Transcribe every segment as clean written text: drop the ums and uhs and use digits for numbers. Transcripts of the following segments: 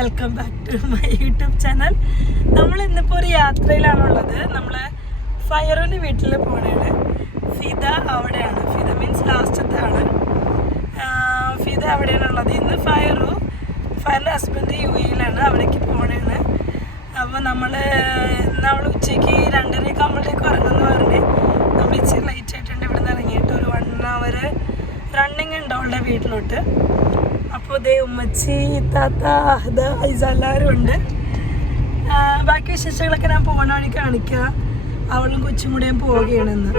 Welcome back to my YouTube channel. നമ്മൾ ഇന്നിപ്പോൾ ഒരു യാത്രയിലാണുള്ളത്. നമ്മൾ ഫയറുവിൻ്റെ വീട്ടിൽ പോകണേണ്. ഫിദ അവിടെയാണ്. ഫിദ മീൻസ് ലാസ്റ്റത്തെ ആള്. ഫിദ അവിടെയാണുള്ളത്. ഇന്ന് ഫയറിൻ്റെ ഹസ്ബൻഡ് UAE-ലാണ്. അവിടേക്ക് പോകണേണ്. അപ്പോൾ നമ്മൾ ഉച്ചയ്ക്ക് 2:30 ആകുമ്പോഴത്തേക്ക് ഇറങ്ങുമെന്ന് പറഞ്ഞ് നമ്മൾ ഇച്ചിരി ലൈറ്റ് ആയിട്ടുണ്ട്. ഇവിടെ നിന്ന് ഇറങ്ങിയിട്ട് ഒരു 1 hour റണ്ണിങ് ഉണ്ട് അവളുടെ വീട്ടിലോട്ട്. അപ്പോൾ ദേ ഉമ്മച്ചി, താത്ത, ഐസ എല്ലാവരും ഉണ്ട്. ബാക്കി വിശേഷങ്ങളൊക്കെ ഞാൻ പോകണ വഴി കാണിക്കുക. അവളും കൊച്ചും കൂടെ പോവുകയാണെന്ന്.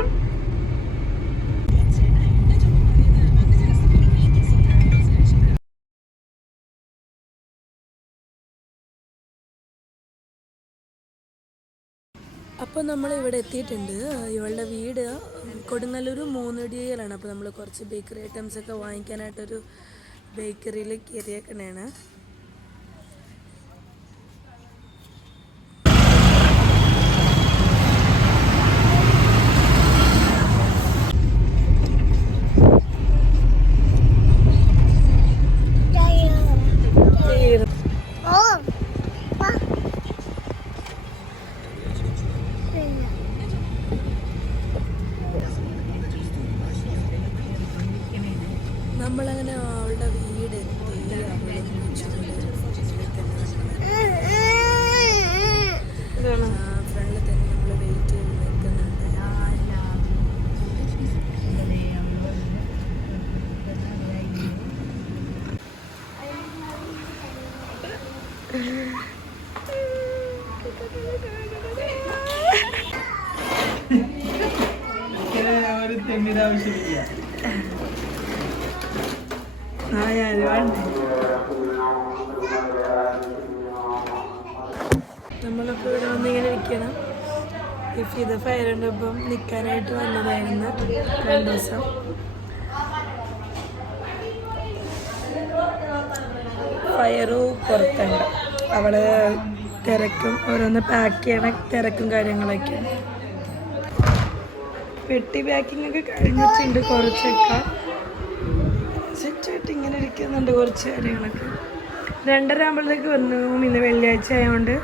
അപ്പോൾ നമ്മൾ ഇവിടെ എത്തിയിട്ടുണ്ട്. ഇവളുടെ വീട് കൊടുങ്ങല്ലൂർ 3 അപ്പോൾ നമ്മൾ കുറച്ച് ബേക്കറി ഐറ്റംസ് ഒക്കെ വാങ്ങിക്കാനായിട്ടൊരു ബേക്കറിയിൽ കയറിയേക്കണേണ്. നമ്മളങ്ങനെ അവളുടെ വീടെത്തി. ഫ്രണ്ടിൽ തന്നെ നമ്മൾ വെയിറ്റ് ചെയ്ത് നിൽക്കുന്നുണ്ട്. നമ്മളിപ്പോൾ ഇവിടെ വന്നിങ്ങനെ ഇരിക്കണം. ഫിദ ഫയറിൻ്റെ ഒപ്പം നിൽക്കാനായിട്ട് വന്നതായിരുന്നു 2 ദിവസം. ഫയറു പുറത്തുണ്ട്. അവള് തിരക്കും ഓരോന്ന് പാക്ക് ചെയ്യണ തിരക്കും കാര്യങ്ങളൊക്കെയാണ്. പെട്ടി പാക്കിംഗ് ഒക്കെ കഴിഞ്ഞിട്ടുണ്ട്. കുറച്ചൊക്കെ സെറ്റായിട്ട് ഇങ്ങനെ ഇരിക്കുന്നുണ്ട്. കുറച്ച് കാര്യങ്ങളൊക്കെ 2:30 ആകുമ്പോഴത്തേക്ക് വന്നു. ഇന്ന് വെള്ളിയാഴ്ച ആയതുകൊണ്ട്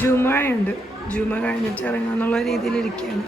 ജുമയുണ്ട്. ജുമ കഴിഞ്ഞിട്ട് ഇറങ്ങാന്നുള്ള രീതിയിലിരിക്കുകയാണ്.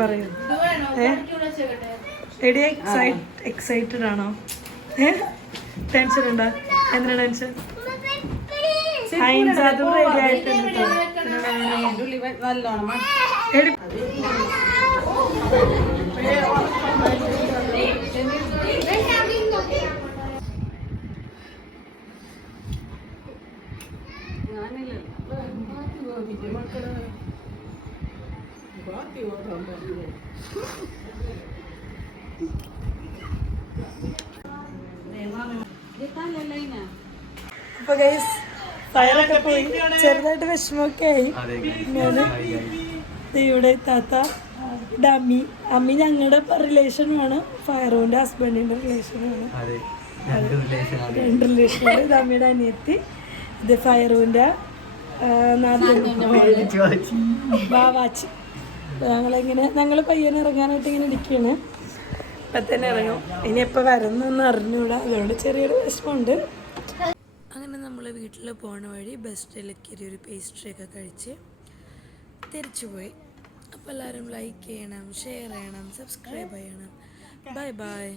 പറയൂ. എടി എക്സൈറ്റഡ് ആണോ? ടെൻഷൻ ഉണ്ടോ? എന്തിനാ ടെൻഷൻ? അതും റെഡി ആയിട്ടുണ്ട്. അപ്പൊ ഗൈസ് ഫയറൊക്കെ പോയി. ചെറുതായിട്ട് വിഷമമൊക്കെ ആയി. ഇവിടെ താത്ത അമ്മി ഞങ്ങളുടെ റിലേഷനുമാണ്. ഫയറുവിന്റെ ഹസ്ബൻഡിന്റെ റിലേഷനുമാണ്. 2 റിലേഷനാണ്. ഇത് അമ്മയുടെ അനിയത്തി, ഇത് ഫയറുവിന്റെ ബാവാച്ചി. ഞങ്ങൾ പയ്യനെ ഇറങ്ങാനായിട്ട് ഇങ്ങനെ ഇരിക്കുകയാണ്. ഇപ്പം തന്നെ ഇറങ്ങും. ഇനി എപ്പോൾ വരുന്നൊന്നും അറിഞ്ഞൂടാ. അതുകൊണ്ട് ചെറിയൊരു വിഷമമുണ്ട്. അങ്ങനെ നമ്മൾ വീട്ടിൽ പോണ വഴി ബസ് സ്റ്റോപ്പിൽ കയറി ഒരു പേസ്ട്രി ഒക്കെ കഴിച്ച് തിരിച്ചുപോയി. അപ്പോൾ എല്ലാവരും ലൈക്ക് ചെയ്യണം, ഷെയർ ചെയ്യണം, സബ്സ്ക്രൈബ് ചെയ്യണം. Bye bye.